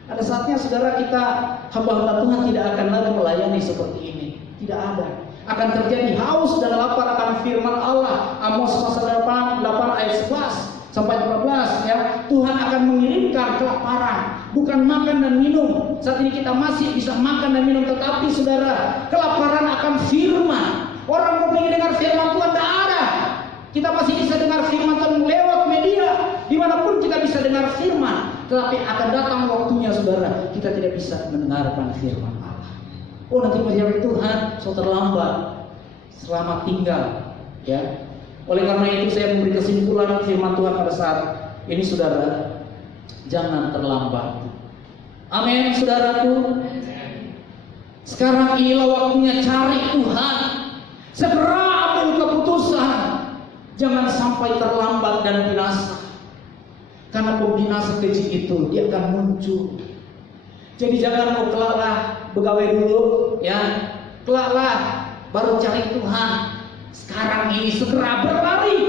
Ada saatnya saudara kita hamba-hamba Tuhan tidak akan lagi melayani seperti ini. Tidak ada. Akan terjadi haus dan lapar akan firman Allah. Amos pasal 8 ayat 11 sampai 14 ya. Tuhan akan mengirimkan kelaparan, bukan makan dan minum. Saat ini kita masih bisa makan dan minum, tetapi saudara, kelaparan akan firman. Orang mau ingin dengar firman Tuhan tidak ada. Kita masih bisa dengar firman Tuhan lewat media, dimanapun kita bisa dengar firman. Tetapi akan datang waktunya saudara, kita tidak bisa mendengarkan firman Allah. Oh nanti menjawab Tuhan, so terlambat. Selamat tinggal, ya. Oleh karena itu saya memberi kesimpulan firman Tuhan pada saat ini saudara, jangan terlambat. Amin saudaraku. Sekarang inilah waktunya cari Tuhan. Segera ambil keputusan. Jangan sampai terlambat dan binasa. Karena pembinasa keji itu dia akan muncul. Jadi jangan mau kelaklah begawai dulu, ya. Kelaklah baru cari Tuhan. Sekarang ini segera berlari.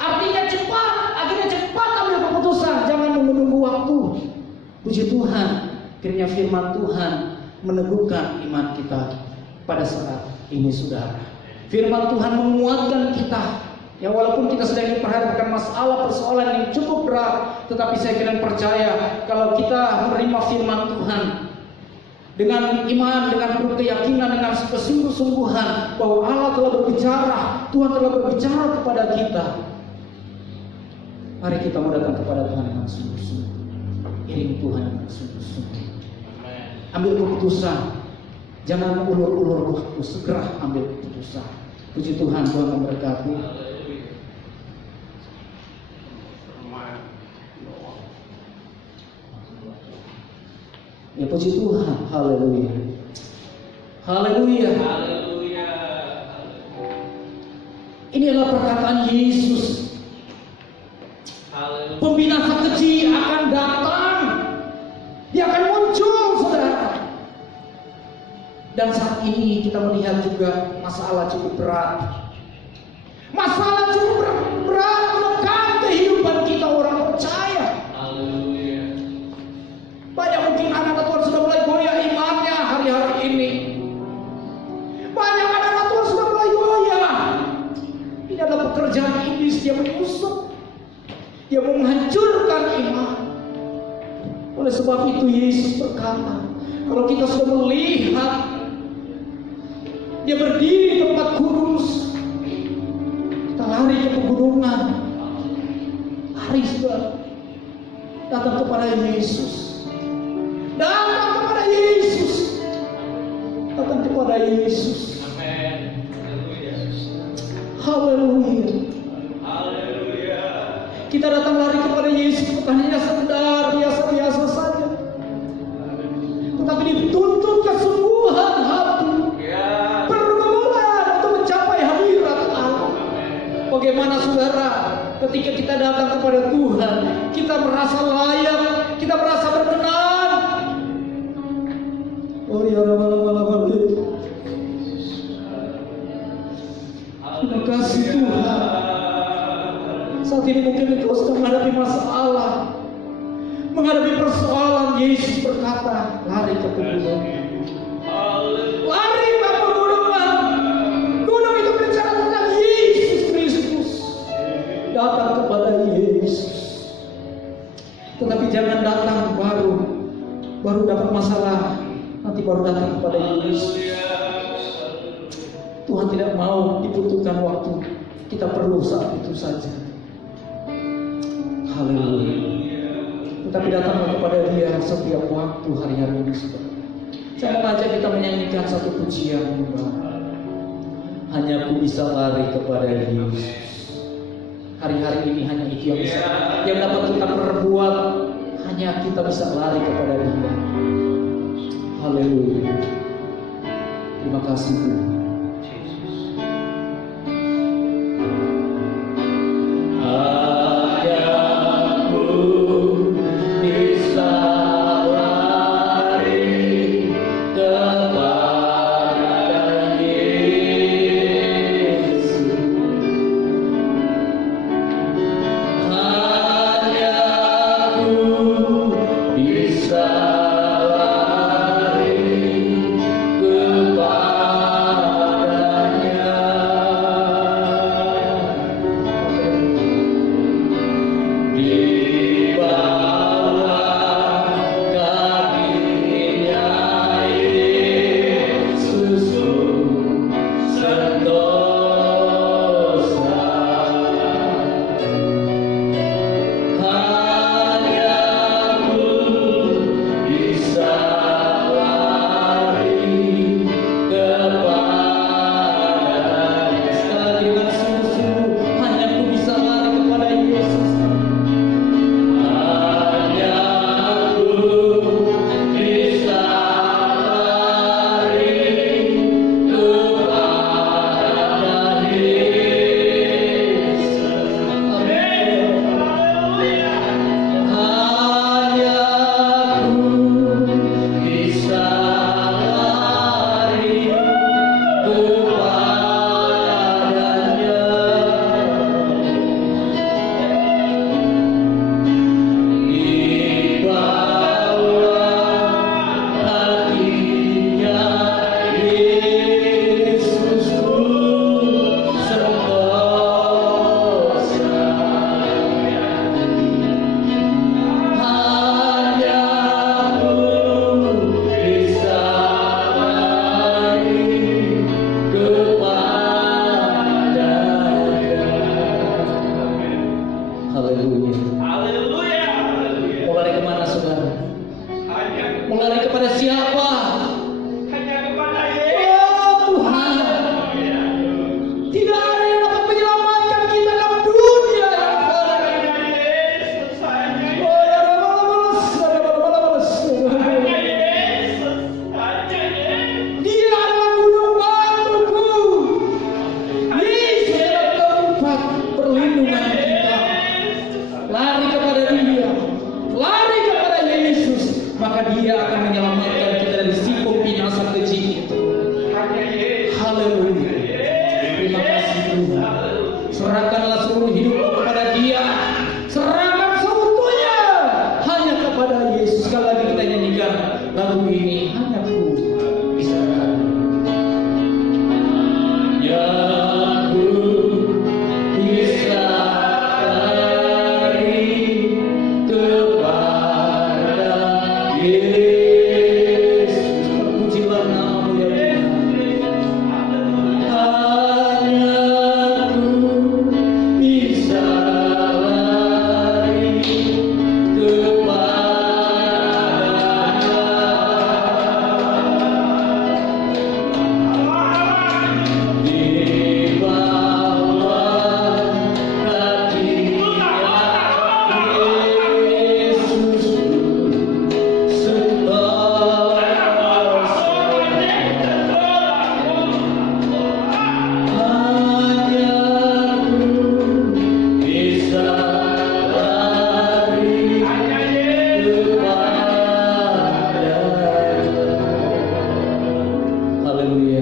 Artinya cepat, akhirnya cepat ambil keputusan. Jangan menunggu waktu. Puji Tuhan, kiranya firman Tuhan meneguhkan iman kita pada saat ini saudara. Firman Tuhan menguatkan kita. Ya walaupun kita sedang diperhadapkan masalah persoalan yang cukup berat, tetapi saya kira percaya kalau kita menerima firman Tuhan dengan iman, dengan penuh keyakinan, dengan kesungguh-sungguhan bahwa Allah telah berbicara, Tuhan telah berbicara kepada kita. Mari kita mau datang kepada Tuhan dengan sungguh-sungguh. Iring Tuhan dengan sungguh-sungguh. Ambil keputusan. Jangan ulur-ulur waktu, segera ambil keputusan. Puji Tuhan, Tuhan memberkati. Ya puji Tuhan, haleluya. Haleluya. Haleluya. Ini adalah perkataan Yesus. Haleluya. Pembinasa keji akan datang. Dia akan muncul. Dan saat ini kita melihat juga masalah cukup berat. Masalah cukup berat menekan kehidupan kita orang percaya. Banyak mungkin anak-anak Tuhan sudah mulai goyah imannya hari-hari ini. Banyak anak-anak Tuhan sudah mulai goyah. Ini adalah pekerjaan iblis, dia menusuk. Dia menghancurkan iman. Oleh sebab itu Yesus berkata, kalau kita sudah melihat dia berdiri di tempat kudus, kita lari ke pegunungan. Lari sudah. Datang kepada Yesus. Datang kepada Yesus. Datang kepada Yesus. Haleluya. Kita datang lari kepada Yesus bukan hanya sekedar biasa-biasa saja, tetapi dituntut kesungguhan hati, pergumulan untuk mencapai hadirat Allah. Bagaimana saudara, ketika kita datang kepada Tuhan, kita merasa layak, kita merasa berkenan. Oh ya Allah, terima kasih Tuhan. Saat ini mungkin engkau sedang menghadapi masalah, menghadapi persoalan. Yesus berkata, lari ke pegunungan. Lari ke pegunungan. Gunung itu bicara tentang Yesus Kristus. Datang kepada Yesus. Tetapi jangan datang baru dapat masalah, nanti baru datang kepada Yesus. Tuhan tidak mau dibutuhkan waktu, kita perlu saat itu saja. Haleluya. Tetapi datanglah kepada Dia setiap waktu hari-hari ini. Saya mengajak kita menyanyikan satu pujian. Hanya aku bisa lari kepada Yesus. Hari-hari ini hanya itu yang dapat kita perbuat. Hanya kita bisa lari kepada Dia. Haleluya. Terima kasih Tuhan. Bisa lari kepada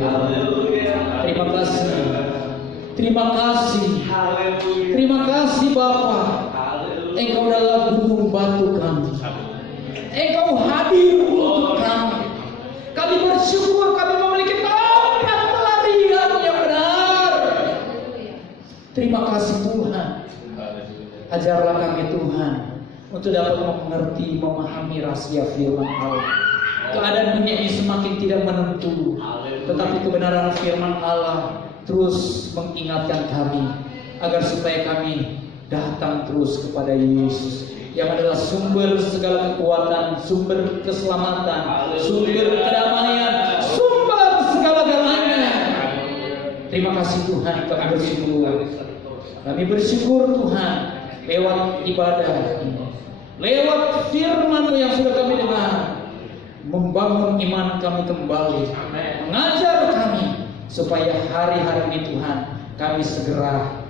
Terima kasih. Terima kasih. Terima kasih Bapa. Engkau adalah gunung batu kami. Engkau hadir untuk kami. Kami bersyukur kami memiliki tempat pelarian yang benar. Terima kasih Tuhan. Ajarlah kami Tuhan untuk dapat mengerti, memahami rahasia firman Allah. Keadaan dunia ini semakin tidak menentu, tetapi kebenaran firman Allah terus mengingatkan kami agar supaya kami datang terus kepada Yesus yang adalah sumber segala kekuatan, sumber keselamatan, sumber kedamaian, sumber segala-galanya. Terima kasih Tuhan, kami bersyukur. Kami bersyukur Tuhan lewat ibadah ini, lewat firman-Mu yang sudah kami dengar, membangun iman kami kembali, mengajar kami supaya hari-hari ini Tuhan kami segera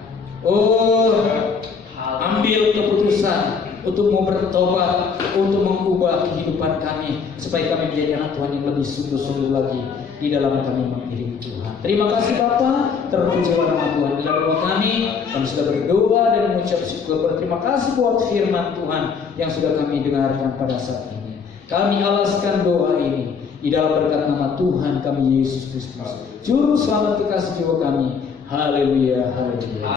ambil keputusan untuk mau bertobat, untuk mengubah kehidupan kami supaya kami menjadi anak Tuhan yang lebih sungguh-sungguh lagi di dalam kami mengiringi Tuhan. Terima kasih Bapa, terpujilah nama Tuhan. Di dalam doa kami sudah berdoa dan mengucap syukur. Berterima kasih buat firman Tuhan yang sudah kami dengarkan pada saat ini. Kami alaskan doa ini di dalam berkat nama Tuhan kami Yesus Kristus, Juru Selamat kekasih jiwa kami. Haleluya, haleluya.